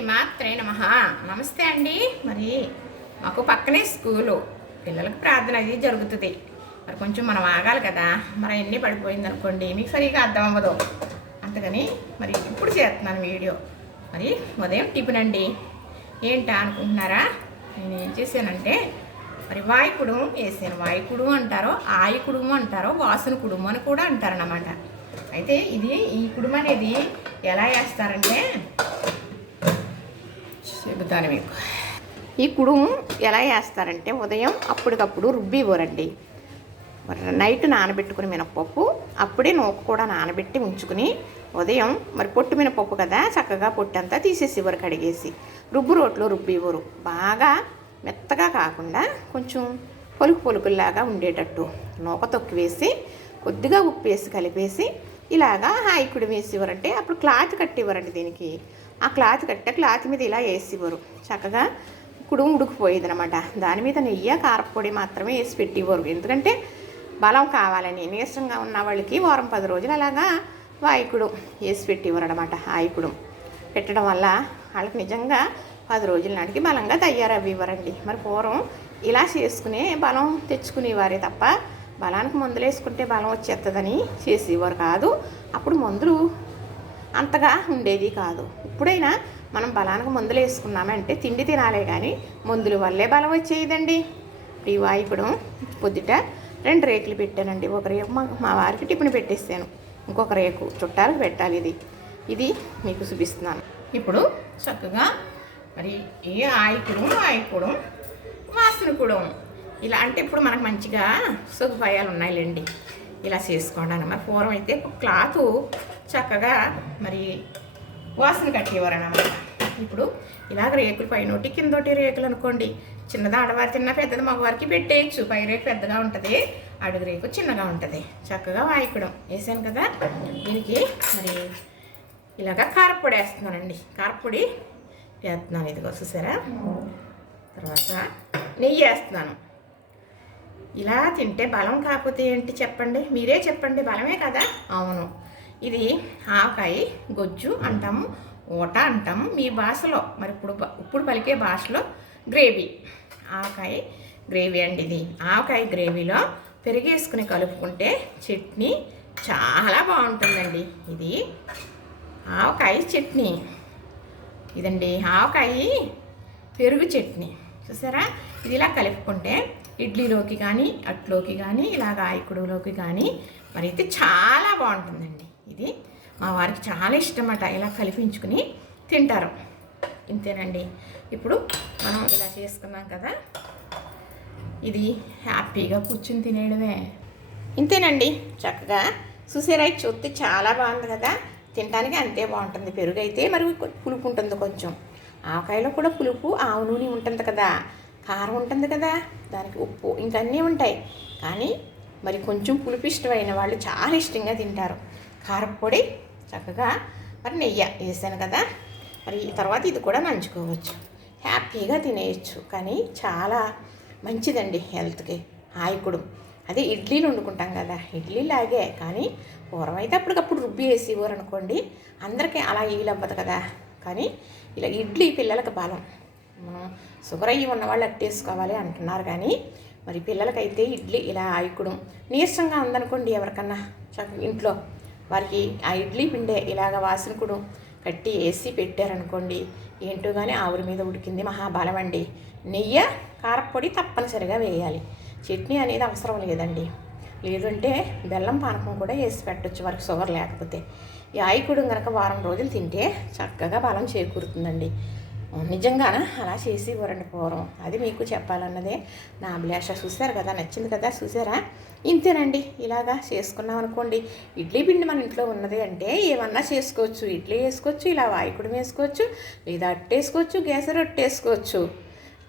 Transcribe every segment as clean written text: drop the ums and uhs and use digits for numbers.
శ్రీమాత్రే నమః. నమస్తే అండి. మరి మాకు పక్కనే స్కూలు, పిల్లలకు ప్రార్థన అది జరుగుతుంది. మరి కొంచెం మనం ఆగాలి కదా, మరి అన్నీ పడిపోయింది అనుకోండి మీకు సరిగా అర్థం అవ్వదు. అంతకని మరి ఇప్పుడు చేస్తున్నాను వీడియో. మరి ఉదయం టిఫిన్ అండి. ఏంటా అనుకుంటున్నారా? నేను ఏం చేశానంటే మరి వాయుకుడు వేసాను. వాయుకుడు అంటారో, ఆయుకుడు అంటారో, వాసన కుడుము అని కూడా అంటారన్నమాట. అయితే ఈ కుడుము అనేది ఎలా వేస్తారంటే చెబుతాను మీకు. ఈ కుడుము ఎలా వేస్తారంటే ఉదయం అప్పటికప్పుడు రుబ్బివ్వరండి. నైట్ నానబెట్టుకుని మినపప్పు అప్పుడే నూక కూడా నానబెట్టి ఉంచుకుని ఉదయం మరి పొట్టు మినపప్పు కదా, చక్కగా పొట్టంతా తీసేసివ్వరు, కడిగేసి రుబ్బు రోట్లో రుబ్బివ్వరు. బాగా మెత్తగా కాకుండా కొంచెం పొలుకులాగా ఉండేటట్టు నూక తొక్కి వేసి కొద్దిగా ఉప్పు వేసి కలిపేసి ఇలాగా హాయికుడు వేసివ్వరంటే అప్పుడు క్లాత్ కట్టివ్వరండి. దీనికి ఆ క్లాత్ క్లాత్ మీద ఇలా వేసివ్వరు. చక్కగా కుడుము ఉడికిపోయేది అనమాట. దాని మీద నెయ్యి కారపొడి మాత్రమే వేసి పెట్టివ్వరు. ఎందుకంటే బలం కావాలని, నీరసంగా ఉన్న వాళ్ళకి వారం 10 రోజులు అలాగా వాయికుడు వేసి పెట్టివ్వరు అనమాట. హాయికుడు పెట్టడం వల్ల వాళ్ళకి నిజంగా 10 రోజుల నాటికి బలంగా తయారవ్వివ్వరండి. మరి పూర్వం ఇలా చేసుకునే బలం తెచ్చుకునేవారే తప్ప బలానికి మందులు వేసుకుంటే బలం వచ్చేస్తుందని చేసేవారు కాదు. అప్పుడు మందులు అంతగా ఉండేది కాదు. ఇప్పుడైనా మనం బలానికి మందులు వేసుకున్నామంటే తిండి తినాలే కానీ మందుల వల్లే బలం వచ్చేదండి. ఈ వాయికుడు పొద్దుట 2 రేకులు పెట్టానండి. ఒక రేకు మా వారికి టిఫిన్ పెట్టేసాను, ఇంకొక రేకు చుట్టాలకు పెట్టాలి. ఇది మీకు చూపిస్తున్నాను. ఇప్పుడు చక్కగా మరి ఈ ఆయికుడు వాసన కూడా ఇలా అంటే ఇప్పుడు మనకు మంచిగా సదుపాయాలు ఉన్నాయిలేండి ఇలా చేసుకోవడానికి. మరి పూర్వం అయితే క్లాత్ చక్కగా మరి వాసన కట్టేవారు అన్నమాట. ఇప్పుడు ఇలాగ రేకులు పైనోటి కిందోటి రేకులు అనుకోండి. చిన్నది ఆడవారి తిన్న, పెద్దది మగవారికి పెట్టేయచ్చు. పై రేకు పెద్దగా ఉంటుంది, అడుగు రేకు చిన్నగా ఉంటుంది. చక్కగా వాయికడం వేసాను కదా. దీనికి మరి ఇలాగ కారపొడి వేస్తున్నానండి. కారపొడి వేస్తున్నాను, ఇదిగో చూసారా. తర్వాత నెయ్యి వేస్తున్నాను. ఇలా తింటే బలం కాకపోతే ఏంటి చెప్పండి, మీరే చెప్పండి. బలమే కదా. అవును, ఇది ఆవకాయ గొజ్జు అంటాము, ఊట అంటాము మీ భాషలో. మరి ఇప్పుడు పలికే భాషలో గ్రేవీ, ఆవకాయ గ్రేవీ అండి. ఇది ఆవకాయ గ్రేవీలో పెరిగేసుకుని కలుపుకుంటే చట్నీ చాలా బాగుంటుందండి. ఇది ఆవకాయ చట్నీ ఇదండి, ఆవకాయ పెరుగు చట్నీ. చూసారా, ఇది ఇలా కలుపుకుంటే ఇడ్లీలోకి కానీ, అట్లోకి కానీ, ఇలాగ ఆయికుడులోకి కానీ మరి అయితే చాలా బాగుంటుందండి. ఇది మా వారికి చాలా ఇష్టమట. ఇలా కలిపించుకుని తింటారు. ఇంతేనండి. ఇప్పుడు మనం ఇలా చేసుకున్నాం కదా, ఇది హ్యాపీగా కూర్చుని తినేయడమే. ఇంతేనండి. చక్కగా చూసారా, చూస్తే చాలా బాగుంది కదా. తినడానికి అంతే బాగుంటుంది. పెరుగు అయితే మరి పులుపు ఉంటుంది కొంచెం. ఆవకాయలో కూడా పులుపు, ఆవు నూనె ఉంటుంది కదా, కారం ఉంటుంది కదా, దానికి ఉప్పు ఇంకా అన్నీ ఉంటాయి. కానీ మరి కొంచెం పులుపు ఇష్టమైన వాళ్ళు చాలా ఇష్టంగా తింటారు. కారపొడి చక్కగా మరి నెయ్యి వేసాను కదా. మరి తర్వాత ఇది కూడా నంచుకోవచ్చు, హ్యాపీగా తినేయచ్చు. కానీ చాలా మంచిదండి హెల్త్కి ఆయికుడు. అదే ఇడ్లీలు వండుకుంటాం కదా, ఇడ్లీ లాగే. కానీ పూర్వం అయితే అప్పటికప్పుడు రుబ్బి వేసేవారు అనుకోండి. అందరికీ అలా వీలవ్వదు కదా. కానీ ఇలా ఇడ్లీ పిల్లలకు బలం. మనం షుగర్ అయ్యి ఉన్నవాళ్ళు అట్టేసుకోవాలి అంటున్నారు. కానీ మరి పిల్లలకైతే ఇడ్లీ ఇలా ఆయికుడు నీరసంగా ఉందనుకోండి ఎవరికన్నా ఇంట్లో, వారికి ఆ ఇడ్లీ పిండే ఇలాగ వాసనకుడు కట్టి వేసి పెట్టారనుకోండి, ఏంటో కానీ ఆవుల మీద ఉడికింది మహాబలం అండి. నెయ్యి కారపొడి తప్పనిసరిగా వేయాలి. చట్నీ అనేది అవసరం లేదండి. లేదంటే బెల్లం పానకం కూడా వేసి పెట్టచ్చు వారికి షుగర్ లేకపోతే. ఈ ఆయికుడు కనుక వారం రోజులు తింటే చక్కగా బలం చేకూరుతుందండి. నిజంగా అలా చేసి ఇవ్వరండి పూర్వం. అది మీకు చెప్పాలన్నదే నా అభిలాష. చూసారు కదా, నచ్చింది కదా, చూసారా. ఇంతేనండి. ఇలాగా చేసుకున్నాం అనుకోండి. ఇడ్లీ పిండి మన ఇంట్లో ఉన్నది అంటే ఏమన్నా చేసుకోవచ్చు. ఇడ్లీ వేసుకోవచ్చు, ఇలా వాయికుడు వేసుకోవచ్చు, లేదా అట్టు వేసుకోవచ్చు, గేసరి అట్టు వేసుకోవచ్చు,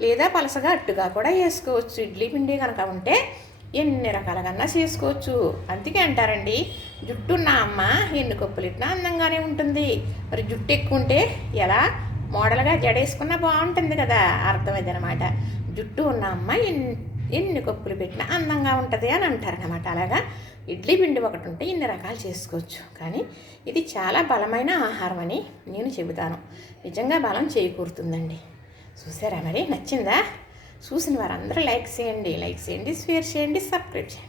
లేదా పలసగా అట్టుగా కూడా వేసుకోవచ్చు. ఇడ్లీ పిండి కనుక ఉంటే ఎన్ని రకాలుగా చేసుకోవచ్చు. అందుకే అంటారండి, జుట్టున్న అమ్మ ఎన్ని కొప్పులిట్లా అందంగానే ఉంటుంది. మరి జుట్టు ఎక్కువ ఉంటే ఎలా మోడల్గా జడేసుకున్నా బాగుంటుంది కదా, అర్థమైంది అనమాట. జుట్టు ఉన్న అమ్మ ఎన్ని కప్పులు పెట్టినా అందంగా ఉంటుంది అని అంటారనమాట. అలాగా ఇడ్లీ పిండి ఒకటి ఉంటే ఇన్ని రకాలు చేసుకోవచ్చు. కానీ ఇది చాలా బలమైన ఆహారం అని నేను చెబుతాను. నిజంగా బలం చేకూరుతుందండి. చూసారా మరి? నచ్చిందా? చూసిన వారందరూ లైక్ చేయండి, షేర్ చేయండి, సబ్స్క్రైబ్ చేయండి.